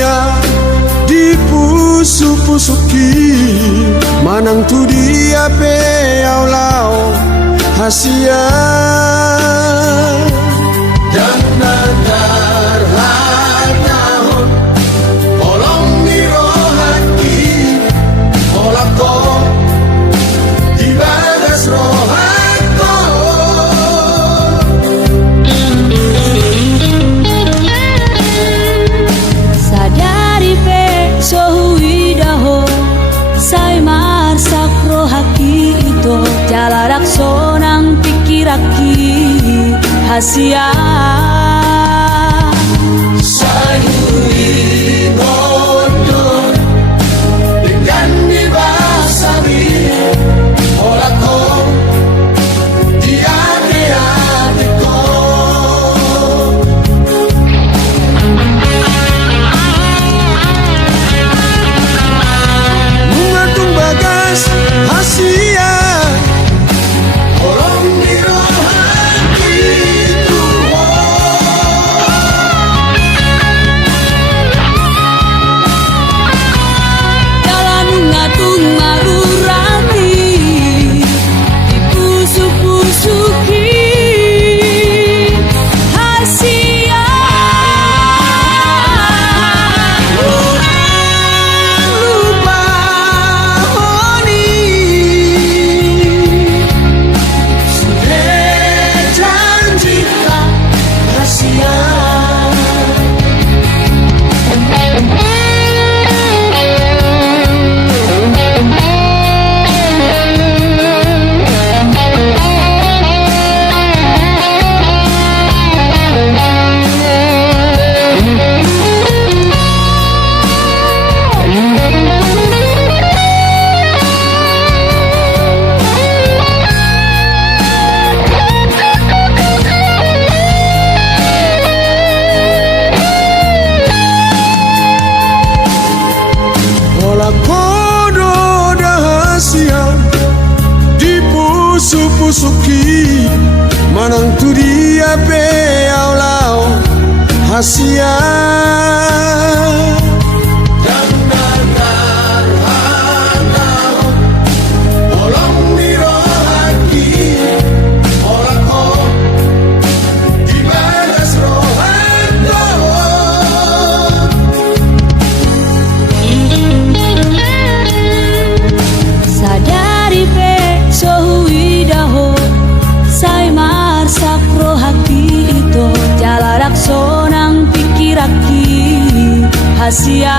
rahasia dipusu-pusuki, manang tu dia pe au lau hasia. Jangan terhadap olong miro hati olako dibagas rohako. Sadari pe sohui daho sai marsak rohaki itu jalarak sonang pikiraki hasia. Sayuri bodoh dengan dibasami olako di hati-hatiku. Mengatung bagas hasia orang miro hati Jalan ngatung marurati dipusu-pusuki hasia. lupa honi sudah janjikan hasia. Ola kodo rahasia dipusu-pusuki, manang tu dia pe au lau hasia. Jangan terhadap olong miro hati olako dibalas rohako. Sadari pe sohui daho sai marsak rohaki itu jalarak sonang pikiraki hasia.